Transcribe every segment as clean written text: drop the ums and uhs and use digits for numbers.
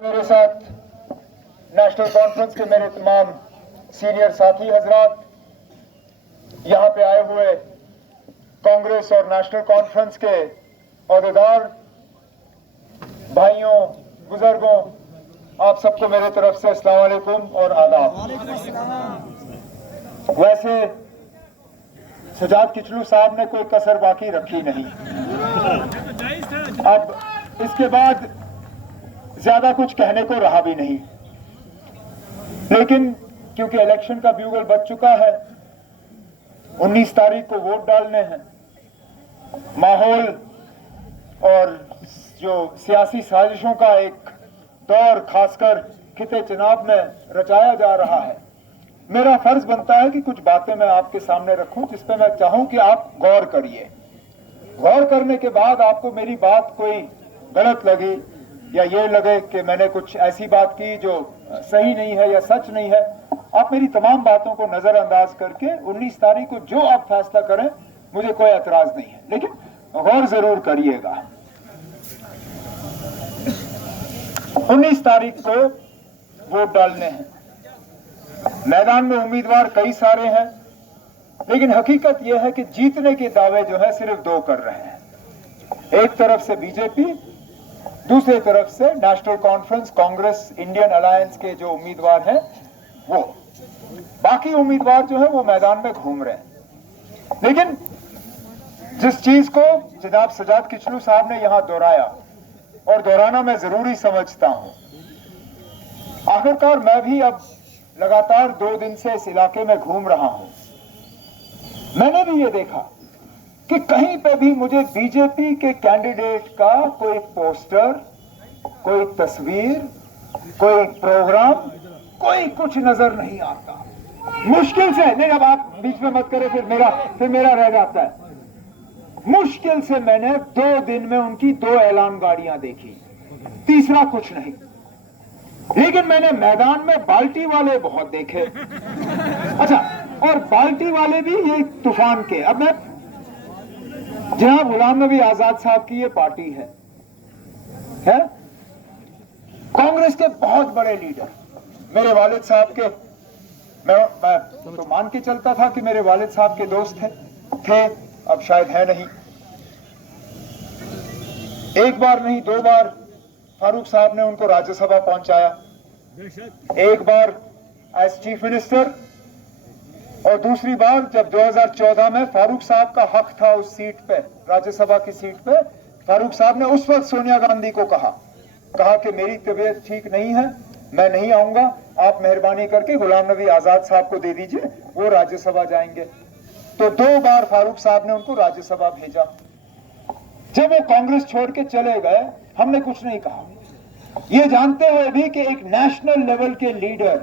मेरे साथ national conference के मेरे तमाम सीनियर साथी हजरात, यहाँ पे आए हुए कांग्रेस और नेशनल कॉन्फ्रेंस के अहदेदार, भाइयों, बुजुर्गों, आप सबको मेरे तरफ से अस्सलाम वालेकुम और आदाब। वैसे सजाद किचलू साहब ने कोई कसर बाकी रखी नहीं। अब इसके बाद ज्यादा कुछ कहने को रहा भी नहीं, लेकिन क्योंकि इलेक्शन का ब्यूगल बज चुका है, 19 तारीख को वोट डालने हैं, माहौल और जो सियासी साजिशों का एक दौर खासकर खिते चनाब में रचाया जा रहा है, मेरा फर्ज बनता है कि कुछ बातें मैं आपके सामने रखूं जिस पे मैं चाहूं कि आप गौर करिए। गौर करने के बाद आपको मेरी बात कोई गलत लगी या ये लगे कि मैंने कुछ ऐसी बात की जो सही नहीं है या सच नहीं है, आप मेरी तमाम बातों को नजरअंदाज करके 19 तारीख को जो आप फैसला करें, मुझे कोई एतराज नहीं है, लेकिन गौर जरूर करिएगा। 19 तारीख को वोट डालने हैं। मैदान में उम्मीदवार कई सारे हैं, लेकिन हकीकत यह है कि जीतने के दावे जो है सिर्फ दो कर रहे हैं। एक तरफ से बीजेपी, दूसरी तरफ से national conference, Congress, Indian alliance के जो उम्मीदवार हैं वो। बाकी उम्मीदवार जो है वो मैदान में घूम रहे हैं। लेकिन जिस चीज को जनाब सजाद किचलू साहब ने यहां दोहराया, और दोहराना मैं जरूरी समझता हूं, आखिरकार मैं भी अब लगातार 2 दिन से इस इलाके में घूम रहा हूं। मैंने भी ये देखा कि कहीं पे भी मुझे बीजेपी के कैंडिडेट का कोई पोस्टर, कोई तस्वीर, कोई प्रोग्राम, कोई कुछ नजर नहीं आता। मुश्किल से नहीं, अब आप बीच में मत करें, फिर मेरा रह जाता है। मुश्किल से मैंने 2 दिन में उनकी 2 ऐलान गाड़ियां देखी, तीसरा कुछ नहीं। लेकिन मैंने मैदान में बाल्टी वाले बहुत देखे। अच्छा, और बाल्टी वाले भी ये तूफान के। अब मैं, जनाब गुलाम नबी आजाद साहब की ये पार्टी है? कांग्रेस के बहुत बड़े लीडर, मेरे वालिद साहब के, मैं तो मान के चलता था कि मेरे वालिद साहब के दोस्त थे, अब शायद है नहीं। एक बार नहीं 2 बार फारूक साहब ने उनको राज्यसभा पहुंचाया, एक बार एज चीफ मिनिस्टर, और दूसरी बार जब 2014 में फारूक साहब का हक था उस सीट पे, राज्यसभा की सीट पे, फारूक साहब ने उस वक्त सोनिया गांधी को कहा कि मेरी तबीयत ठीक नहीं है, मैं नहीं आऊंगा, आप मेहरबानी करके गुलाम नबी आजाद साहब को दे दीजिए, वो राज्यसभा जाएंगे। तो 2 बार फारूक साहब ने उनको राज्यसभा भेजा। जब वो कांग्रेस छोड़ के चले गए, हमने कुछ नहीं कहा, ये जानते हुए भी कि एक नेशनल लेवल के लीडर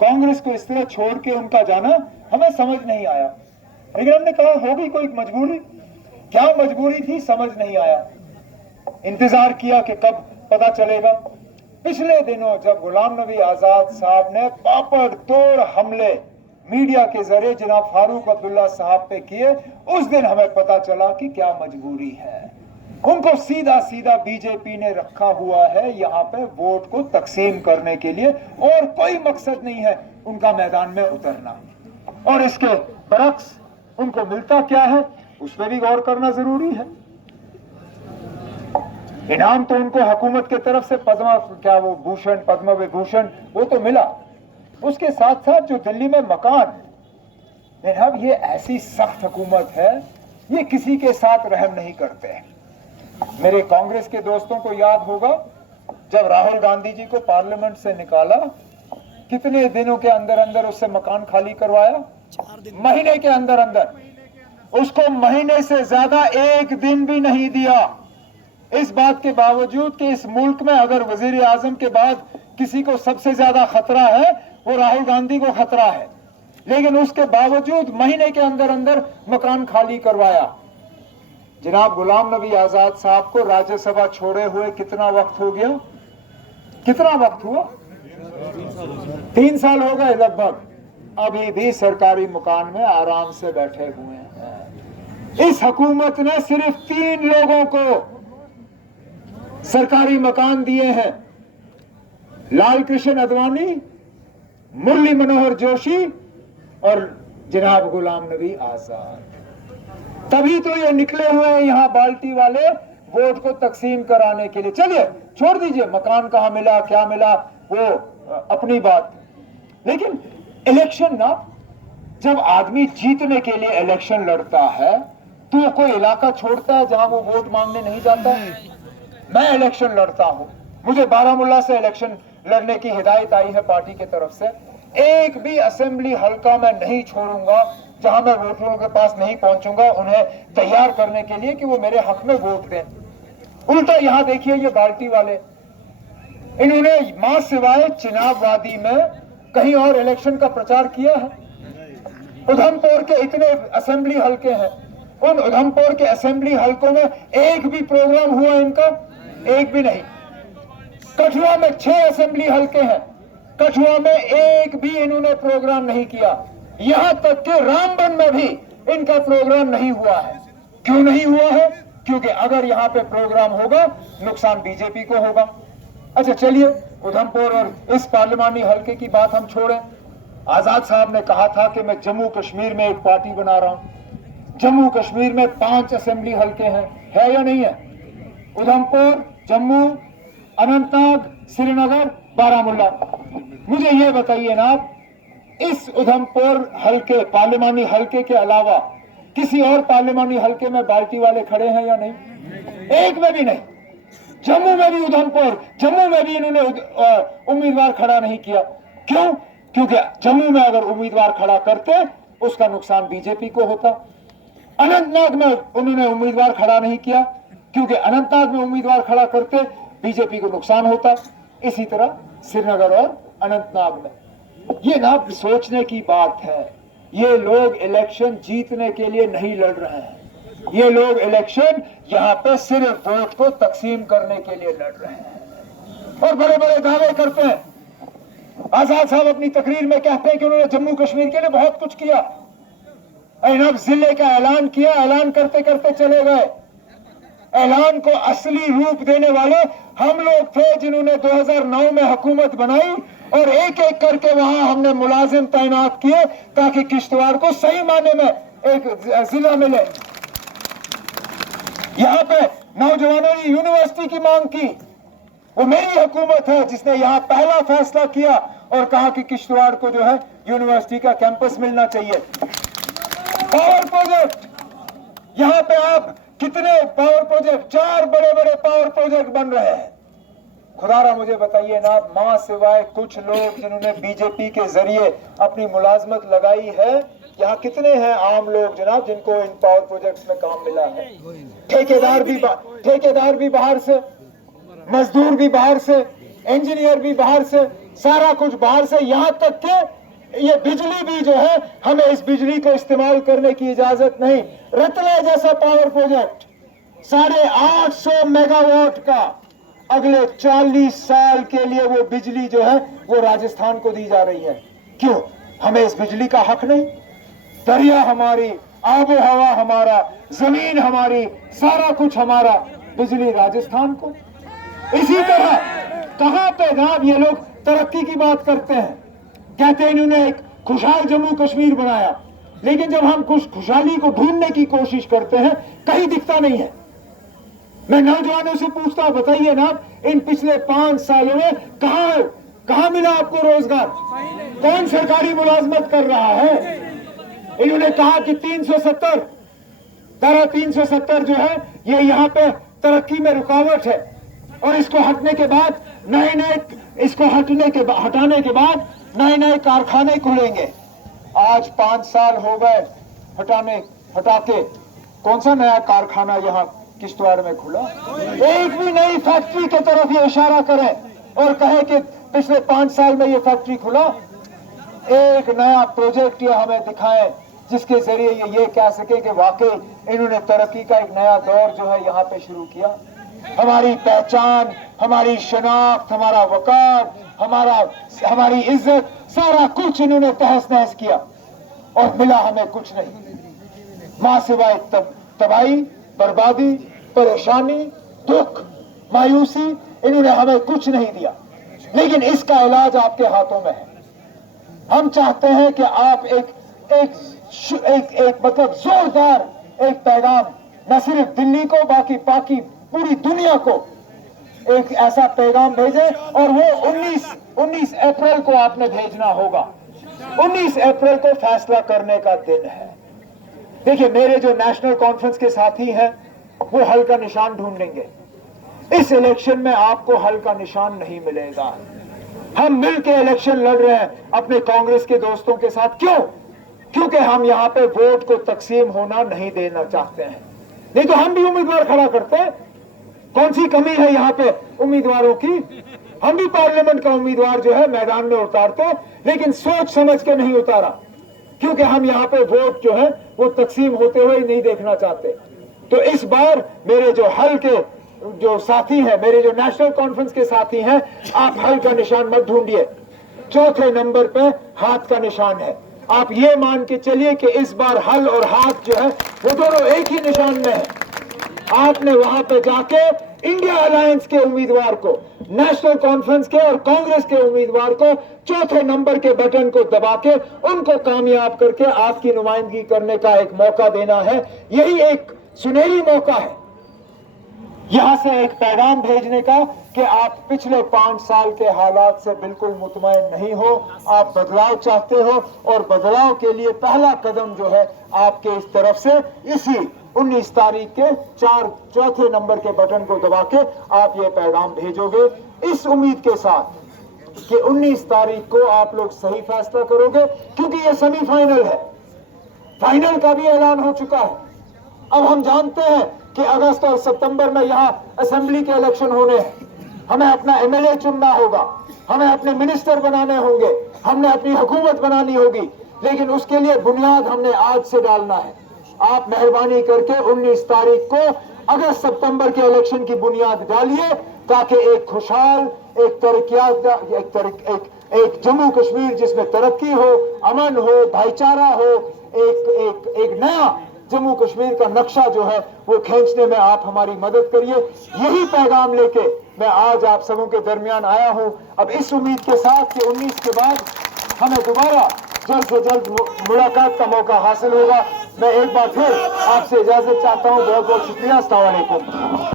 कांग्रेस को इस तरह छोड़ के उनका जाना हमें समझ नहीं आया। लेकिन हमने कहा होगी कोई मजबूरी, क्या मजबूरी थी समझ नहीं आया। इंतजार किया कि कब पता चलेगा। पिछले दिनों जब गुलाम नबी आजाद साहब ने पापड़ तोड़ हमले मीडिया के जरिए जनाब फारूक अब्दुल्ला साहब पे किए, उस दिन हमें पता चला कि क्या मजबूरी है। उनको सीधा सीधा बीजेपी ने रखा हुआ है यहाँ पे वोट को तकसीम करने के लिए, और कोई मकसद नहीं है उनका मैदान में उतरना। और इसके बरक्स उनको मिलता क्या है, उस पर भी गौर करना जरूरी है। इनाम तो उनको हुकूमत की तरफ से पद्म विभूषण वो तो मिला, उसके साथ साथ जो दिल्ली में मकान, अब ये ऐसी सख्त हुकूमत है, ये किसी के साथ रहम नहीं करते। मेरे कांग्रेस के दोस्तों को याद होगा जब राहुल गांधी जी को पार्लियामेंट से निकाला, कितने दिनों के अंदर अंदर उससे मकान खाली करवाया? महीने के अंदर अंदर। उसको महीने से ज्यादा 1 दिन भी नहीं दिया। इस बात के बावजूद कि इस मुल्क में अगर वजीर आजम के बाद किसी को सबसे ज्यादा खतरा है, वो राहुल गांधी को खतरा है, लेकिन उसके बावजूद महीने के अंदर अंदर मकान खाली करवाया। जनाब गुलाम नबी आजाद साहब को राज्यसभा छोड़े हुए कितना वक्त हो गया? कितना वक्त हुआ? 3 साल हो गए लगभग। अभी भी सरकारी मकान में आराम से बैठे हुए हैं। इस हुकूमत ने सिर्फ 3 लोगों को सरकारी मकान दिए हैं, लाल कृष्ण आडवाणी, मुरली मनोहर जोशी और जनाब गुलाम नबी आजाद। तभी तो ये निकले हुए हैं यहां बाल्टी वाले वोट को तकसीम कराने के लिए। चलिए छोड़ दीजिए मकान कहां मिला क्या मिला, वो अपनी बात। लेकिन इलेक्शन ना, जब आदमी जीतने के लिए इलेक्शन लड़ता है तो कोई इलाका छोड़ता है जहां वो वोट मांगने नहीं जाता है। मैं इलेक्शन लड़ता हूं, मुझे बारामूला से इलेक्शन लड़ने की हिदायत आई है पार्टी की तरफ से। एक भी असेंबली हल्का मैं नहीं छोड़ूंगा जहां मैं वोटरों के पास नहीं पहुंचूंगा उन्हें तैयार करने के लिए कि वो मेरे हक में वोट दें। उल्टा यहां देखिए ये बाल्टी वाले, इन्होंने मां सिवाय चिनाब वादी में कहीं और इलेक्शन का प्रचार किया है? उधमपुर के इतने असेंबली हल्के हैं, उन उधमपुर के असेंबली हल्कों में एक भी प्रोग्राम हुआ इनका? एक भी नहीं। कठुआ में 6 असेंबली हल्के हैं, कठुआ में एक भी इन्होंने प्रोग्राम नहीं किया। यहां तक कि रामबन में भी इनका प्रोग्राम नहीं हुआ है। क्यों नहीं हुआ है? क्योंकि अगर यहां पे प्रोग्राम होगा नुकसान बीजेपी को होगा। अच्छा चलिए, उधमपुर और इस पार्लिमानी हल्के की बात हम छोड़ें। आजाद साहब ने कहा था कि मैं जम्मू कश्मीर में एक पार्टी बना रहा हूं। जम्मू कश्मीर में 5 असेंबली हल्के हैं, है या नहीं है? उधमपुर, जम्मू, अनंतनाग, श्रीनगर, बारामूला। मुझे यह बताइए ना, इस उधमपुर हल्के पार्लिमानी हल्के के अलावा किसी और पार्लिमानी हल्के में बाल्टी वाले खड़े हैं या नहीं? एक में भी नहीं। जम्मू में भी उधमपुर, जम्मू में भी इन्होंने उम्मीदवार खड़ा नहीं किया। क्यों? क्योंकि जम्मू में अगर उम्मीदवार खड़ा करते उसका नुकसान बीजेपी को होता। अनंतनाग में उन्होंने उम्मीदवार खड़ा नहीं किया क्योंकि अनंतनाग में उम्मीदवार खड़ा करते बीजेपी को नुकसान होता। इसी तरह श्रीनगर और अनंतनाग में। ये ना सोचने की बात है। ये लोग इलेक्शन जीतने के लिए नहीं लड़ रहे हैं, ये लोग इलेक्शन यहाँ पे सिर्फ वोट को तकसीम करने के लिए लड़ रहे हैं और बड़े बड़े दावे करते हैं। आजाद साहब अपनी तकरीर में कहते हैं कि उन्होंने जम्मू कश्मीर के लिए बहुत कुछ किया। अब जिले का ऐलान किया, ऐलान करते करते चले गए। ऐलान को असली रूप देने वाले हम लोग थे जिन्होंने 2009 में हुकूमत बनाई और एक एक करके वहां हमने मुलाजिम तैनात किए ताकि किश्तवाड़ को सही माने में एक जिला मिले। यहां पे नौजवानों ने यूनिवर्सिटी की मांग की, वो मेरी हुकूमत है जिसने यहां पहला फैसला किया और कहा कि किश्तवाड़ को जो है यूनिवर्सिटी का कैंपस मिलना चाहिए। पावर प्रोजेक्ट, यहां पे आप कितने पावर प्रोजेक्ट, 4 बड़े बड़े पावर प्रोजेक्ट बन रहे हैं। खुदारा मुझे बताइए ना, मां सिवाय कुछ लोग जिन्होंने बीजेपी के जरिए अपनी मुलाजमत लगाई है, यहाँ कितने हैं आम लोग जनाब जिनको इन पावर प्रोजेक्ट्स में काम मिला है? ठेकेदार भी बाहर से, मजदूर भी बाहर से, इंजीनियर भी बाहर से, सारा कुछ बाहर से। यहाँ तक कि ये बिजली भी जो है, हमें इस बिजली को इस्तेमाल करने की इजाजत नहीं। रतला जैसा पावर प्रोजेक्ट 850 मेगावाट का, अगले 40 साल के लिए वो बिजली जो है वो राजस्थान को दी जा रही है। क्यों? हमें इस बिजली का हक नहीं? दरिया हमारी, आबो हवा हमारा, जमीन हमारी, सारा कुछ हमारा, बिजली राजस्थान को। इसी तरह कहां पे जनाब ये लोग तरक्की की बात करते हैं, कहते हैं इन्होंने एक खुशहाल जम्मू कश्मीर बनाया, लेकिन जब हम खुशहाली को ढूंढने की कोशिश करते हैं कहीं दिखता नहीं है। मैं नौजवानों से पूछता हूं, बताइए ना, इन पिछले 5 सालों में कहां मिला आपको रोजगार? कौन सरकारी मुलाजमत कर रहा है? इन्होंने कहा कि 370 धारा 370 जो है ये यहाँ पे तरक्की में रुकावट है और इसको हटने के बाद हटाने के बाद नए कारखाने खुलेंगे। आज 5 साल हो गए हटा के कौन सा नया कारखाना यहाँ किश्तवाड़ में खुला? एक भी नई फैक्ट्री की तरफ ये इशारा करें और कहे कि पिछले 5 साल में ये फैक्ट्री खुला। एक नया प्रोजेक्ट ये हमें दिखाएं जिसके जरिए ये कह सके कि वाकई इन्होंने तरक्की का एक नया दौर जो है यहाँ पे शुरू किया। हमारी पहचान, हमारी शनाख्त, हमारा वकार, हमारी इज्जत, सारा कुछ इन्होंने तहस नहस किया और मिला हमें कुछ नहीं। मां सिवाय तबाही, बर्बादी, परेशानी, दुख, मायूसी, इन्होंने हमें कुछ नहीं दिया। लेकिन इसका इलाज आपके हाथों में है। हम चाहते हैं कि आप एक मतलब जोरदार एक पैगाम न सिर्फ दिल्ली को बाकी पूरी दुनिया को एक ऐसा पैगाम भेजें, और वो 19 अप्रैल को आपने भेजना होगा। 19 अप्रैल को फैसला करने का दिन है। देखिए, मेरे जो नेशनल कॉन्फ्रेंस के साथी हैं वो हल का निशान ढूंढेंगे। इस इलेक्शन में आपको हल का निशान नहीं मिलेगा। हम मिलकर इलेक्शन लड़ रहे हैं अपने कांग्रेस के दोस्तों के साथ। क्यों? क्योंकि हम यहां पे वोट को तकसीम होना नहीं देना चाहते हैं। नहीं तो हम भी उम्मीदवार खड़ा करते हैं। कौन सी कमी है यहां पे उम्मीदवारों की? हम भी पार्लियामेंट का उम्मीदवार जो है मैदान में उतारते, लेकिन सोच समझ के नहीं उतारा, क्योंकि हम यहाँ पे वोट जो है वो तकसीम होते हुए नहीं देखना चाहते। तो इस बार मेरे जो हल के जो साथी हैं, मेरे जो नेशनल कॉन्फ्रेंस के साथी हैं, आप हल का निशान मत ढूंढिए। चौथे नंबर पे हाथ का निशान है। आप ये मान के चलिए कि इस बार हल और हाथ जो है वो दोनों एक ही निशान में है। आपने वहां पे जाके इंडिया अलायंस के उम्मीदवार को, नेशनल कॉन्फ्रेंस के और कांग्रेस के उम्मीदवार को चौथे नंबर के बटन को दबा के उनको कामयाब करके आपकी नुमाइंदगी करने का एक मौका देना है। यही एक सुनहरी मौका है यहां से एक पैगाम भेजने का कि आप पिछले 5 साल के हालात से बिल्कुल मुतमईन नहीं हो, आप बदलाव चाहते हो, और बदलाव के लिए पहला कदम जो है आपके इस तरफ से इसी 19 तारीख के चौथे नंबर के बटन को दबा के आप ये पैगाम भेजोगे, इस उम्मीद के साथ कि 19 तारीख को आप लोग सही फैसला करोगे, क्योंकि ये सेमीफाइनल है। फाइनल का भी ऐलान हो चुका है। अब हम जानते हैं कि अगस्त और सितंबर में यहाँ असेंबली के इलेक्शन होने हैं। हमें अपना एमएलए चुनना होगा, हमें अपने मिनिस्टर बनाने होंगे, हमने अपनी हुकूमत बनानी होगी, लेकिन उसके लिए बुनियाद हमने आज से डालना है। आप मेहरबानी करके 19 तारीख को अगस्त सितंबर के इलेक्शन की बुनियाद डालिए, ताकि एक खुशहाल, एक जम्मू कश्मीर जिसमें तरक्की हो, अमन हो, भाईचारा हो, एक नया जम्मू कश्मीर का नक्शा जो है वो खींचने में आप हमारी मदद करिए। यही पैगाम लेके मैं आज आप सबों के दरमियान आया हूं, अब इस उम्मीद के साथ कि 19 के बाद हमें दोबारा जल्द से जल्द मुलाकात का मौका हासिल होगा। मैं एक बार फिर आपसे इजाजत चाहता हूं। बहुत बहुत शुक्रिया। अस्सलाम वालेकुम।